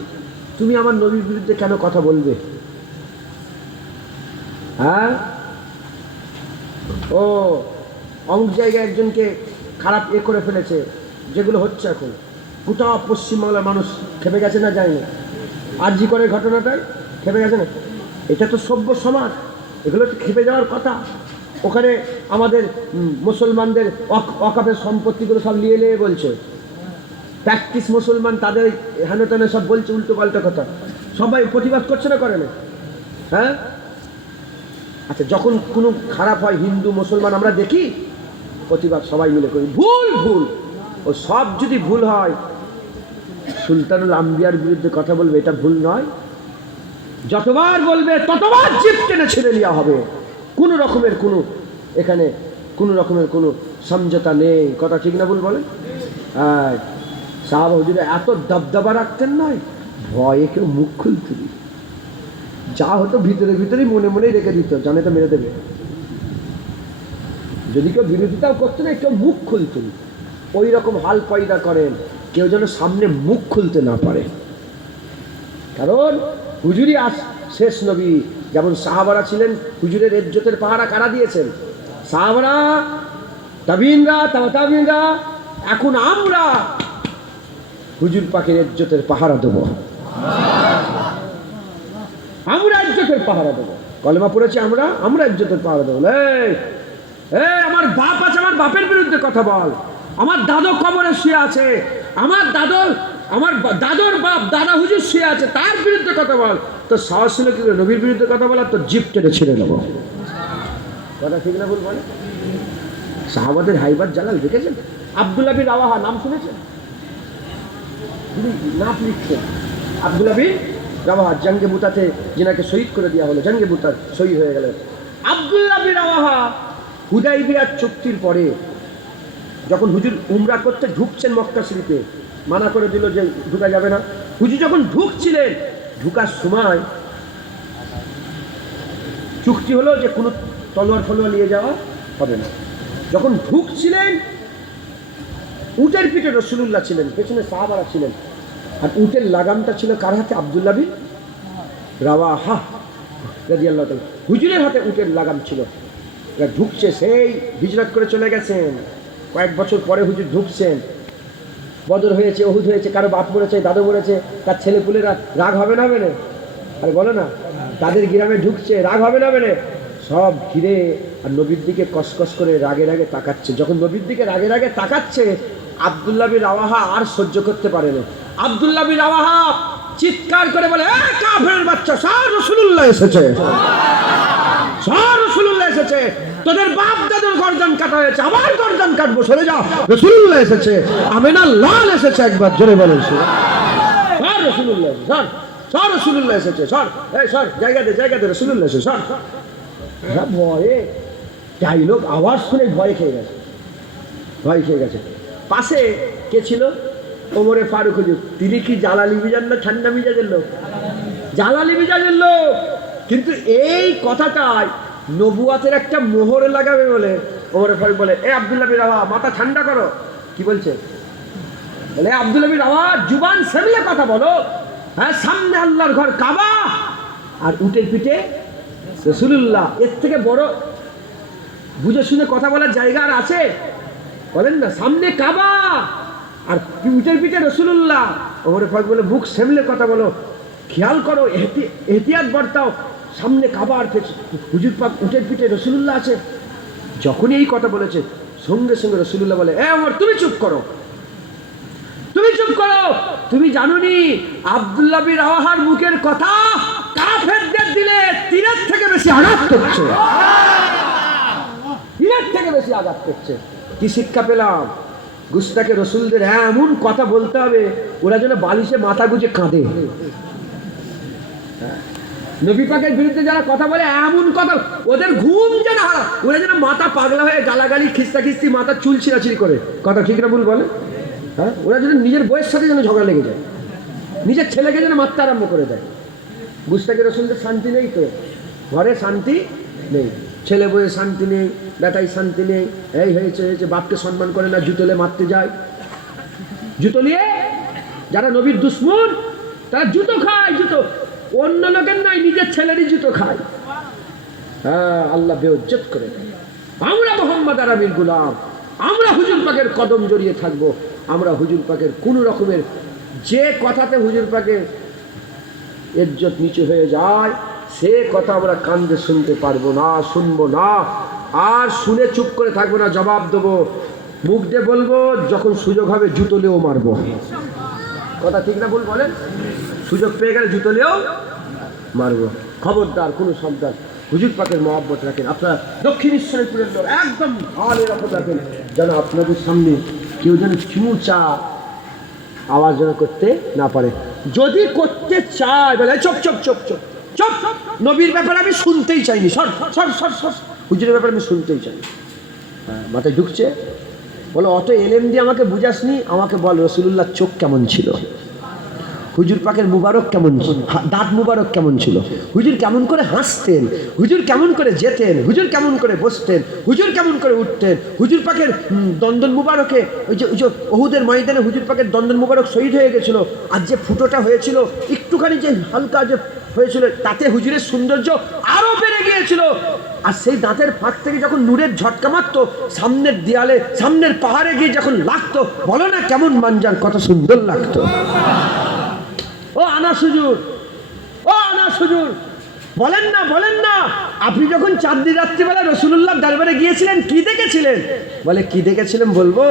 তুমি আমার নবীর বিরুদ্ধে কেন কথা বলবে? হ্যাঁ, ও অমুক জায়গায় একজনকে খারাপ করে ফেলেছে, যেগুলো হচ্ছে এখন গোটা পশ্চিমবাংলার মানুষ খেপে গেছে না, যায়নি? আরজি করে ঘটনাটাই খেপে গেছে না? এটা তো সভ্য সমাজ, এগুলো তো খেপে যাওয়ার কথা। ওখানে আমাদের মুসলমানদের ওয়াকফের সম্পত্তিগুলো সব নিয়ে বলছে, প্র্যাকটিস মুসলমান তাদের হেন তেন সব বলছে উল্টো পাল্টা কথা। সবাই প্রতিবাদ করছে না, করে না? হ্যাঁ, আচ্ছা, যখন কোনো খারাপ হয় হিন্দু মুসলমান আমরা দেখি প্রতিবাদ সবাই মিলে করি, ভুল। ও সব যদি ভুল হয়, সুলতানুল আম্বিয়ার বিরুদ্ধে কথা বলবে, এটা ভুল নয়? যতবার বলবে ততবার জিভ টেনে ছেড়ে নেওয়া হবে। কোনো রকমের কোনো সমঝোতা নেই, কথা ঠিক না ভুল বলেন? সাহাবা হুজুরে এত দবদবা রাখতেন নয়, ভয়ে কেউ মুখ খুলতে দিত, যা হতো ভিতরেই মনে রেখে দিত, জানে তো মেরে দেবে। যদি কেউ বিরোধিতাও করতো না, কেউ মুখ খুলতেন। ওই রকম হাল পয়দা করেন, কেউ যেন সামনে মুখ খুলতে না পারে। কারণ হুজুরই শেষ নবী। যেমন সাহাবারা ছিলেন, হুজুরের ইজ্জতের পাহারা কারা দিয়েছেন? সাহাবারা, তাবিনরা, তাবিনরা। এখন আমরা হুজুর পাকের ইজ্জতের পাহারা দেবো, আমরা ইজ্জতের পাহারা দেবো। কলেমা পড়েছি আমরা ইজ্জতের পাহারা দেবো। আমার বাপ আছে, আমার বাপের বিরুদ্ধে কথা বল। আমার দাদু কবরে শুয়ে আছে, আমার দাদুর বাপ দাদা হুজুর শুয়ে আছে, তার বিরুদ্ধে কথা বল। তো সাহস ছিল কি নবীর বিরুদ্ধে কথা বলা? তো জিভ টেনে ছেড়ে নেবো। কথা ঠিক না ভুল বলে? সাহাবাদের হাইবাত জালাল দেখেছেন? আব্দুল্লাহ বিন রাওয়াহা নাম শুনেছেন? নাম লিখছেন আব্দুল্লাহ বিন রাওয়াহা, জঙ্গে মুতাতে যিনাকে শহীদ করে দেওয়া হলো, জঙ্গে মুতাত শহীদ হয়ে গেলেন আব্দুল্লাহ বিন রাওয়াহা। হুদাইবিয়ার চুক্তির পরে যখন হুজুর উমরা করতে ঢুকছেন মক্কা শরীফে, মানা করে দিল যে ঢুকা যাবে না। হুজুর যখন ঢুকছিলেন, ঢুকার সময় চুক্তি হলো যে কোনো তলোয়ার ফলোয়ার নিয়ে যাওয়া হবে না। যখন ঢুকছিলেন, উটের পিঠে রাসূলুল্লাহ ছিলেন, পেছনে সাহাবারা ছিলেন, আর উটের লাগামটা ছিল কার হাতে? আব্দুল্লাহ বিন রাওয়াহা রাদিয়াল্লাহু তাআলা। হুজুরের হাতে উটের লাগাম ছিল। এরা ঢুকছে, সেই হিজরত করে চলে গেছেন, কয়েক বছর পরে হুজুর ঢুকছেন। বদর হয়েছে, উহুদ হয়েছে, কারো বাপ মরেছে, দাদু মরেছে, তার ছেলেপুলেরা রাগ হবে না? আরে বলো না, তাদের গ্রামে ঢুকছে, রাগ হবে না বেড়ে সব ঘিরে আর নবীর দিকে কসকস করে রাগে রাগে তাকাচ্ছে। যখন নবীর দিকে রাগে রাগে তাকাচ্ছে, আব্দুল্লাহ বিন রাওয়াহা আর সহ্য করতে পারে না। আব্দুল্লাহ বিন রাওয়াহা চিৎকার করে বলে, এ কাফেরের বাচ্চা, সর রাসূলুল্লাহ এসেছে, সর রাসূলুল্লাহ এসেছে, তোদের বাপ দাদুর গর্দান কাটা হয়েছে, আবার গর্দান কাটবো, সরে যাও, রাসূলুল্লাহ এসেছে, আমেনা লাল এসেছে, একবার জোরে বলেন সর রাসূলুল্লাহ, সর সর রাসূলুল্লাহ এসেছে, সর, এই সর, জায়গা দে রাসূলুল্লাহ এসেছে, সর। ভয়ে যাই লোক আওয়াজ শুনে ভয় খেয়ে গেছে। পাশে কে ছিল? ওমরে ফারুক হুজুর। তিনি কি জালালি মিজাজ না ঠান্ডা মিজাজের লোক? জালালি মিজাজের লোক। কিন্তু এই কথাটাই নবুয়াতের একটা মোহর লাগাবে বলে ওমরে ফারুক বলে, এ আব্দুল্লাহ বিন রাওয়াহা, মাথা ঠান্ডা করো। কি বলছে? বলে, আব্দুল্লাহ বিন রাওয়াহা, জুবান সামলে কথা বলো। হ্যাঁ, সামনে আল্লাহর ঘর কাবা আর উটের পিঠে রাসূলুল্লাহ, এর থেকে বড় বুঝে শুনে কথা বলার জায়গা আর আছে? বলেন না, সামনে কাবা আর উটের পিঠে রাসূলুল্লাহ। ওমরে ফারুক বলে, বুক সামলে কথা বলো, খেয়াল করো, এহতিয়াত বর্তাও, সামনে কাবা আর হুজুর পাক উটের পিঠে রাসূলুল্লাহ আছে। যখনই এই কথা বলেছে, সঙ্গে সঙ্গে রাসূলুল্লাহ বলে, এ ওমর, তুমি চুপ করো, তুমি জানোনি আব্দুল্লাহ বিন রাওয়াহার মুখের কথা কাফেরদের দিলে তীরের থেকে বেশি আঘাত করছে, তীরের থেকে বেশি আঘাত করছে। কি শিক্ষা পেলাম? গুস্তাকে রসুলদের এমন কথা বলতে হবে ওরা যেন বালিশে মাথা গুজে কাঁদে। নবী পাকের বিরুদ্ধে যারা কথা বলে এমন কথা, ওদের ঘুম যেন, ওরা যেন মাথা পাগলা হয়ে গালাগালি খিস্তি মাথা চুল ছিঁড়াছিড়ি করে। কথা ঠিক না ভুল বলে? হ্যাঁ, ওরা যেন নিজের বইয়ের সাথে যেন ঝগড়া লেগে যায়, নিজের ছেলেকে যেন মারতে আরম্ভ করে দেয়। গুস্তাকে রসুলদের শান্তি নেই তো, ঘরে শান্তি নেই, ছেলে বইয়ে শান্তি নেই, বেটাই শান্তি নেই, এই হয়েছে, বাপকে সম্মান করে না, জুতোলে মারতে যায়। জুতো নিয়ে যারা নবীর দুশ্মন তারা জুতো খায়, জুতো অন্য লোকের নয়, নিজের ছেলেরই জুতো খায়। হ্যাঁ, আল্লাহ বেইজ্জত করে দেয়। আমরা মুহাম্মদ আরবির গোলাম, আমরা হুজুর পাকের কদম জড়িয়ে থাকবো। আমরা হুজুর পাকের কোনো রকমের যে কথাতে হুজুর পাকের ইজ্জত নিচু হয়ে যায় সে কথা আমরা কান্দে শুনতে পারবো না, শুনবো না, আর শুনে চুপ করে থাকবো না, জবাব দেবো, মুখ দিয়ে বলবো, যখন সুযোগ হবে জুতোলেও মারবো। কথা ঠিক না ভুল বলেন? সুযোগ পেয়ে গেলে জুতোলেও মারবো। খবরদার কোনো সন্তান হুজুর পাকের মহব্বত রাখেন। আপনারা দক্ষিণেশ্বরপুরের দল একদম ভালো এরকম রাখেন যেন আপনাদের সামনে কেউ যেন চুঁচা আওয়াজ যেন করতে না পারে। যদি করতে চায় বলে, chop chop chop chop chop, নবীর ব্যাপারে আমি শুনতেই চাইনি, সর সর সর সর, হুজুরের ব্যাপারে আমি শুনতেই চাই। হ্যাঁ, মাথায় ঢুকছে, বলো, অত এলেম দিয়ে আমাকে বুঝাসনি, আমাকে বল রাসূলুল্লাহর চোখ কেমন ছিল, হুজুর পাকের মুবারক কেমন ছিল, দাঁত মুবারক কেমন ছিল, হুজুর কেমন করে হাসতেন, হুজুর কেমন করে যেতেন, হুজুর কেমন করে বসতেন, হুজুর কেমন করে উঠতেন, হুজুর পাকের দন্দন মুবারকে, ওই যে ওহুদের ময়দানে হুজুর পাকের দন্দন মুবারক শহীদ হয়ে গেছিল, আর যে ফুটোটা হয়েছিল একটুখানি, যে হালকা যে হয়েছিল, তাতে হুজুরের সৌন্দর্য আরো বেড়ে গিয়েছিল। আর সেই দাঁতের ফাঁক থেকে যখন নূরের ঝটকা মারতো, সামনের দেয়ালে, সামনের পাহাড়ে গিয়ে যখন লাগতো, বলো না কেমন মানজার, কত সুন্দর লাগতো। ও আনাস হুজুর, ও আনাস হুজুর, বলেন না, আপনি যখন চাঁদনি রাত্রিবেলা রাসূলুল্লাহর দরবারে গিয়েছিলেন কি দেখেছিলেন? বলে, কি দেখেছিলেন বলবো?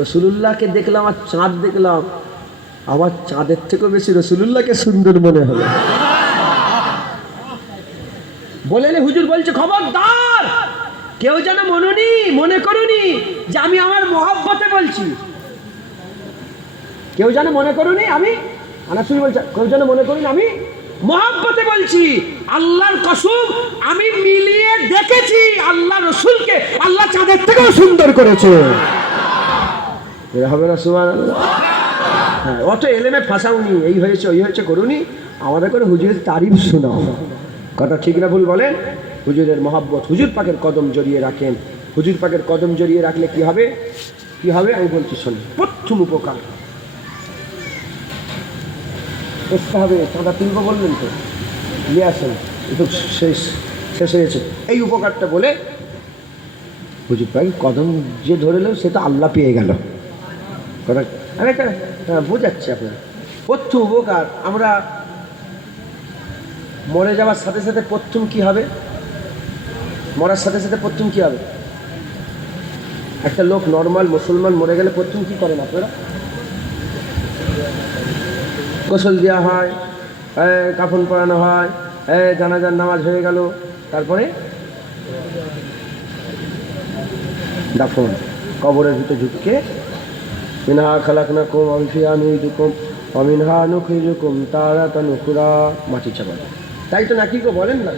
রাসূলুল্লাহকে দেখলাম আর চাঁদ দেখলাম, আমার চাঁদের থেকেও বেশি রাসূলুল্লাহকে সুন্দর মনে হলো। বলেন হুজুর বলছে, খবরদার কেউ যেন মনে করুনি যে আমি আমার মহব্বতে বলছি, কেউ যেন মনে করুনি আমি, আনাসুল বলছে, কেউ যেন মনে করুন আমি মহব্বতে বলছি। আল্লাহর কসম, আমি মিলিয়ে দেখেছি আল্লাহ রসুলকে আল্লাহ চাঁদের থেকেও সুন্দর করেছে। হবে না সুবহানাল্লাহ? হ্যাঁ, অত এলেমে ফাঁসাউনি, এই হয়েছে ওই হয়েছে করুনি, আমাদের করে হুজুরের তারিফ শোনাও। কথা ঠিক না ভুল বলেন? হুজুরের মহব্বত, হুজুর পাকের কদম জড়িয়ে রাখেন। হুজুর পাকের কদম জড়িয়ে রাখলে কি হবে? কি হবে আমি বলছি শোনেন। প্রথম উপকার আসতে হবে, চাঁদা তুলব বললেন তো, নিয়ে আসেন, একটু শেষ হয়েছে। এই উপকারটা বলে হুজুর পাক কদম যে ধরেলেন সে তো আল্লাহ পেয়ে গেল। কথা বোঝাচ্ছে আপনার। প্রথম উপকার, আমরা মরে যাওয়ার সাথে সাথে প্রথম কি হবে? মরার সাথে সাথে প্রথম কি হবে? একটা লোক নর্মাল মুসলমান মরে গেলে প্রথম কি করেন আপনারা? গোসল দেওয়া হয়, কাফন পরানো হয়, জানাজার নামাজ হয়ে গেল, তারপরে দাফন। কবরের ভিতরে ঢুকে মিনহা খালাকনাকুম ওয়া ফিহা নুইদুকুম ওয়া মিনহা নুখরিজুকুম তারাতান উখরা, মাটি চাপা। তাই তো নাকি গো, বলেন না?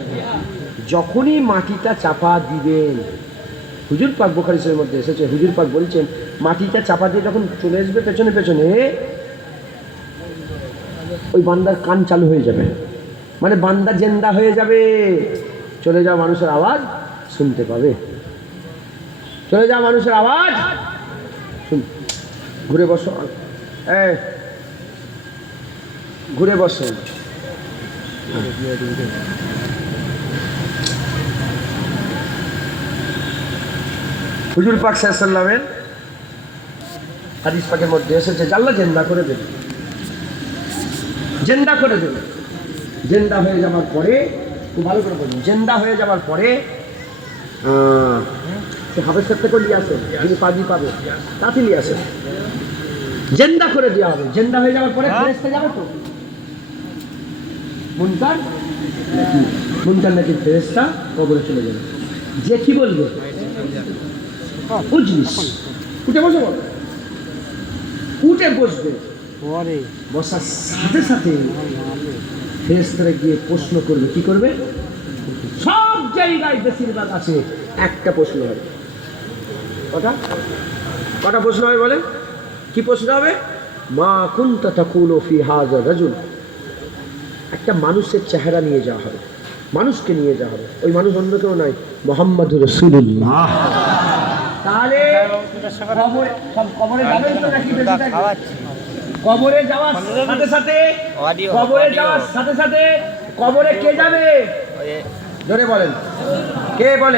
যখনই মাটিটা চাপা দিবেন, হুজুর পাক বুখারী শরীফের মধ্যে এসেছে, হুজুর পাক বলছেন মাটিটা চাপা দিয়ে যখন চলে আসবে পেছনে পেছনে, ওই বান্দার কান চালু হয়ে যাবে, মানে বান্দা জেন্দা হয়ে যাবে, চলে যাওয়া মানুষের আওয়াজ শুনতে পাবে, চলে যাওয়া মানুষের আওয়াজ শুন। ঘুরে বসো, ঘুরে বসো। হুজুর পাক সাল্লাল্লাহু আলাইহি ওয়াসাল্লামের হাদিস পাকের মধ্যে এসেছে, আল্লাহ জিন্দা করে দেবে, জিন্দা করে দেবে। জিন্দা হয়ে যাওয়ার পরে, খুব ভালো করে বলুন, জিন্দা হয়ে যাওয়ার পরে হাফেজ সাহেব থেকে নিয়ে আসেন, যিনি পাজি পাবে তাতে নিয়ে আসেন, জিন্দা করে দেওয়া হবে। জিন্দা হয়ে যাওয়ার পরে ফেরেশতা যাবে তো মুনকার, মুনকার নাকি ফেরেশতা কবরে চলে যাবে। যে কি বলবে? উজলিস, উঠে বসে বল, উঠে বসবে। বসার সাথে সাথে ফেরেশতারা গিয়ে প্রশ্ন করবে। কি করবে? সব জায়গায় বেশিরভাগ আছে একটা প্রশ্ন হবে। কটা প্রশ্ন হবে বলেন? কি প্রশ্ন হবে? মা কুনতা তাকুলু ফি হাযা রাজুল। একটা মানুষের চেহারা নিয়ে যাওয়া হবে, মানুষকে নিয়ে যাওয়া হবে। ওই মানুষ অন্য কেউ নাই, মুহাম্মাদুর রাসূলুল্লাহ। তাহলে কবরে যাবেন তো নাকি? কবরে যাওয়ার সাথে সাথে, কবরে যাওয়ার সাথে সাথে কবরে কে যাবে? জোরে বলেন, কে বলেন?